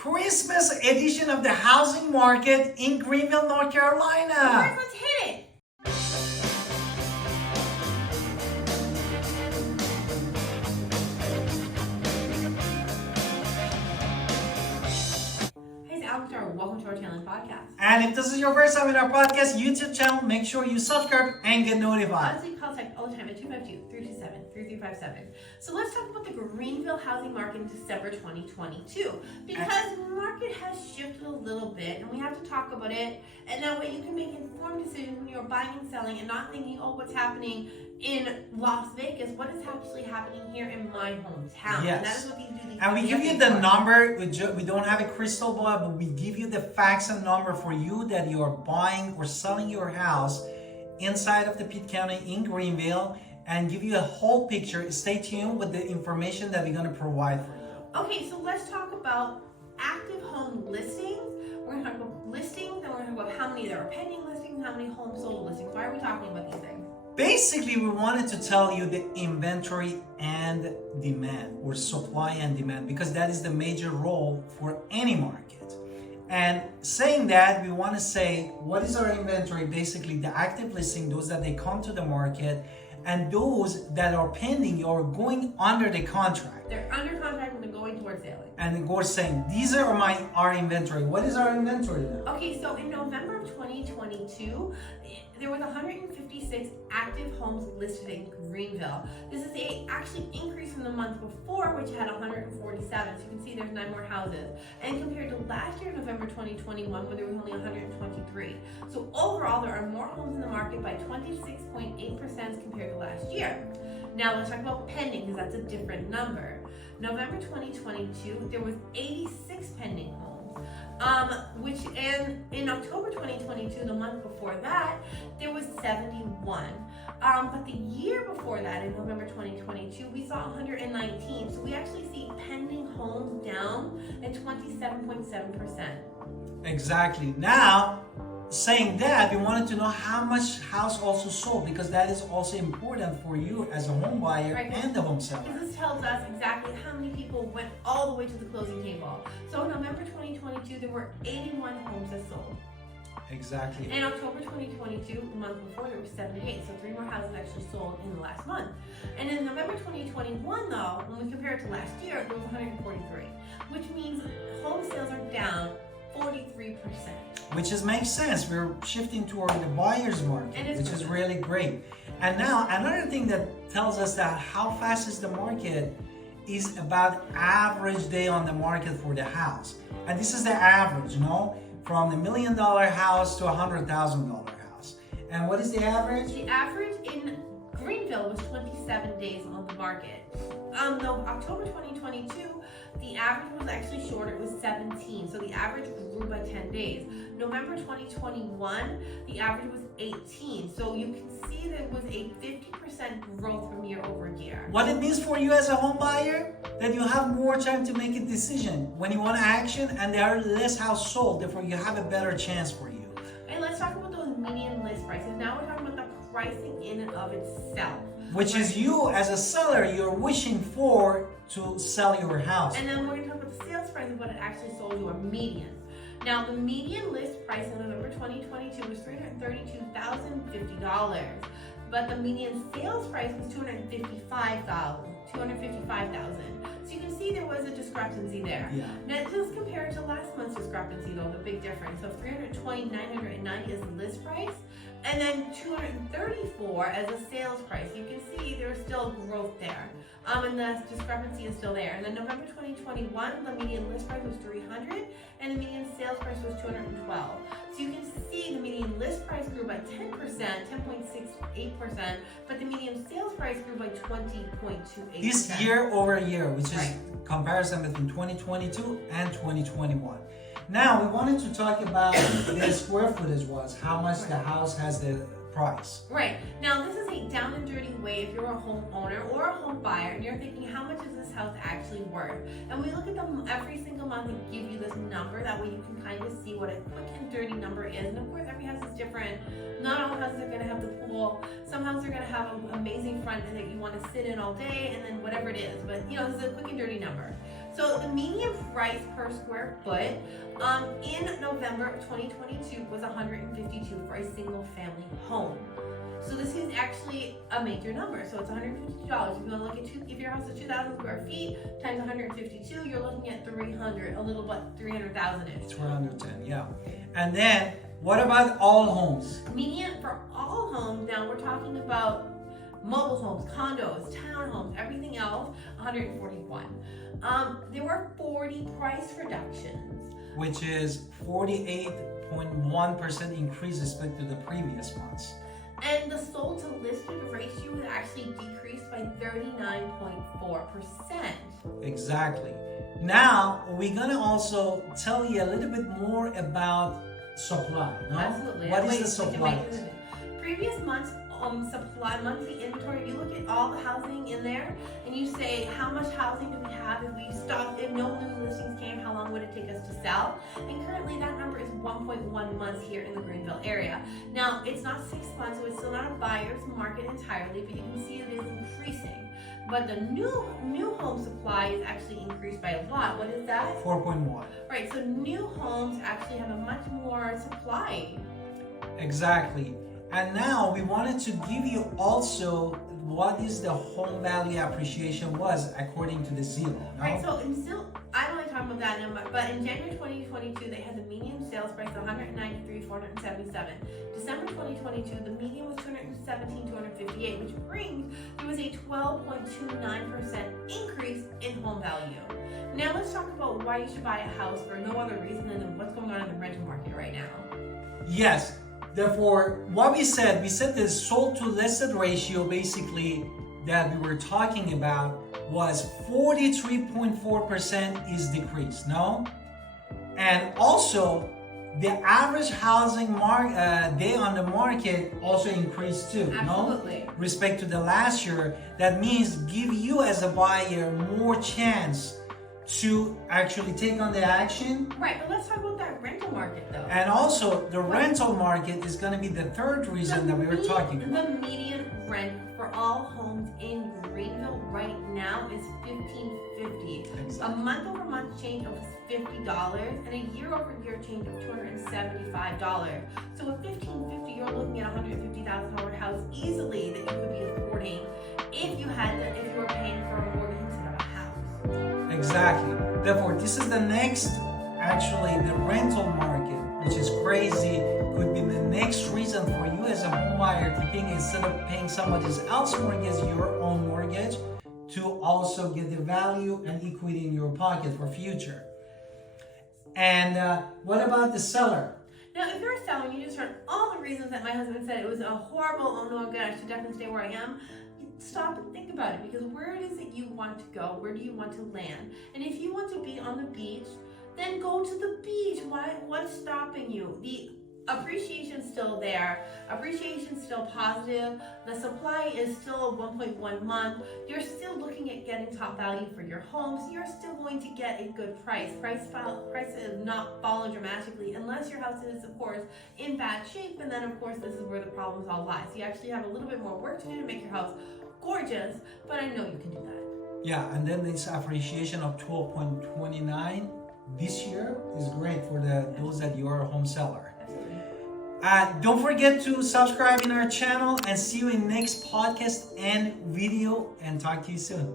Christmas edition of the housing market in Greenville, North Carolina. Alright, let's hit it. Hey, it's Alandvictoria. Welcome to our channel podcast. And if this is your first time in our podcast YouTube channel, make sure you subscribe and get notified. Honestly, contact all the time at 252-327-3357. So let's talk about the Greenville housing market in December 2022. Because the market has shifted a little bit and we have to talk about it. And that way you can make informed decisions when you're buying and selling and not thinking, oh, what's happening in Las Vegas, what is actually happening here in my hometown. Yes. And that is what these do. And we give you the number. We don't have a crystal ball, but we give you the facts and number for you that you are buying or selling your house inside of the Pitt County in Greenville, and give you a whole picture. Stay tuned with the information that we're going to provide for you. Okay, so let's talk about active home listings. We're going to talk about listings, and we're going to talk about how many there are pending listings, and how many homes sold listings. Why are we talking about these things? Basically, we wanted to tell you the inventory and demand, or supply and demand, because that is the major role for any market. And saying that, we want to say, what is our inventory? Basically, the active listing, those that they come to the market, and those that are pending or going under the contract. They're under contract and they're going towards selling. And we're saying, these are our inventory. What is our inventory now? Okay, so in November of 2022, there was 156 active homes listed in Greenville. This is actually increase from the month before, which had 147. So you can see there's 9 more houses. And compared to last year, November 2021, where there was only 123. So overall, there are more homes in the market by 26.8% compared to last year. Now let's talk about pending, because that's a different number. November 2022, there was 86 pending homes. And in October 2022, the month before that, there was 71. But the year before that, in November 2022, we saw 119. So we actually see pending homes down at 27.7%. Exactly. Now, saying that, we wanted to know how much house also sold, because that is also important for you as a home buyer and the home seller. This tells us exactly how many people went all the way to the closing table. So in November 2022, there were 81 homes that sold. Exactly. In October 2022, the month before, there were 78. So 3 more houses actually sold in the last month. And in November 2021, though, when we compare it to last year, there was 143, which means home sales are down 43%. Which makes sense. We're shifting toward the buyer's market, which is really great. And now another thing that tells us that how fast is the market is about average day on the market for the house. And this is the average, from the $1 million house to a $100,000 house. And what is the average? The average in Greenville was 27 days on the market. No, October 2022, the average was actually shorter. It was 17. So the average grew by 10 days. November 2021, the average was 18. So you can see there was a 50% growth from year over year. What it means for you as a home buyer, that you have more time to make a decision when you want action, and there are less houses sold, therefore you have a better chance for you. And let's talk about those median list prices. Now we're talking about the pricing in and of itself. Which is you as a seller, you're wishing for to sell your house. And then we're going to talk about the sales price of what it actually sold, your median. Now the median list price in November 2022 was $332,050. But the median sales price was $255,000. So you can see there was a discrepancy there. Yeah. Now just compared to last month's discrepancy though, the big difference. So $320,990 is the list price, and then $234 as a sales price. You can see there's still growth there. And the discrepancy is still there. And then November 2021, the median list price was $300 and the median sales price was $212. So you can see the median list price grew by 10%, 10.68%, but the median sales price grew by 20.28%. This year over year, which is comparison between 2022 and 2021. Now, we wanted to talk about the square footage was, how much the house has the price. Right. Now, this is a down and dirty way if you're a homeowner or a home buyer and you're thinking, how much is this house actually worth? And we look at them every single month and give you this number. That way you can kind of see what a quick and dirty number is. And of course, every house is different. Not all houses are going to have the pool. Some houses are going to have an amazing front that you want to sit in all day and then whatever it is. But, this is a quick and dirty number. So the median price per square foot in November of 2022 was $152 for a single family home. So this is actually a major number. So it's $152. If you want to look at if your house is 2,000 square feet times 152, you're looking at 300, a little bit 300,000-ish. 310, yeah. And then what about all homes? Median for all homes, now we're talking about mobile homes, condos, townhomes, everything else, 141. There were 40 price reductions. Which is 48.1% increase respect to the previous months. And the sold to listed ratio was actually decreased by 39.4%. Exactly. Now, we're going to also tell you a little bit more about supply. No? Absolutely. What is the supply? Previous months supply, monthly inventory, if you look at all the housing in there and you say how much housing do we have if we stopped, if no new listings came, how long would it take us to sell? And currently that number is 1.1 months here in the Greenville area. Now it's not 6 months, so it's still not a buyer's market entirely, but you can see it is increasing. But the new home supply is actually increased by a lot. What is that? 4.1. Right, so new homes actually have a much more supply. Exactly. And now we wanted to give you also what is the home value appreciation was according to the Zillow. No? Right, so in Zillow, I don't like talking about that number, but in January 2022, they had the median sales price of $193,477. December 2022, the median was $217,258, which brings, there was a 12.29% increase in home value. Now let's talk about why you should buy a house for no other reason than what's going on in the rental market right now. Yes. Therefore, what we said the sold to listed ratio basically that we were talking about was 43.4% is decreased, no? And also, the average housing day on the market also increased too, Absolutely. no? Respect to the last year, that means give you as a buyer more chance to actually take on the action. Right, but let's talk about that rental market though. And also, the rental market is going to be the third reason that we were talking about. The median rent for all homes in Greenville right now is $1,550. Exactly. A month-over-month change of $50 and a year-over-year change of $275. So with $1,550, you're looking at a $150,000 house easily that you could be affording if you were paying for a mortgage instead of a house. Exactly. Therefore, this is the next, actually, the rental market, which is crazy, could be the next reason for you as a home buyer to think instead of paying somebody else's mortgage, your own mortgage, to also get the value and equity in your pocket for future. And what about the seller? Now, if you're a seller and you just heard all the reasons that my husband said it was a horrible, oh no, good, I should definitely stay where I am, stop and think about it, because where it is that you want to go, where do you want to land? And if you want to be on the beach, then go to the beach. What's stopping you? The appreciation's still there. Appreciation's still positive. The supply is still 1.1 month. You're still looking at getting top value for your home, so you're still going to get a good price. Prices have not fallen dramatically unless your house is, of course, in bad shape, and then, of course, this is where the problems all lie. So you actually have a little bit more work to do to make your house gorgeous, but I know you can do that. Yeah, and then this appreciation of 12.29 this year is great for those that you are a home seller. Don't forget to subscribe in our channel and see you in next podcast and video, and talk to you soon.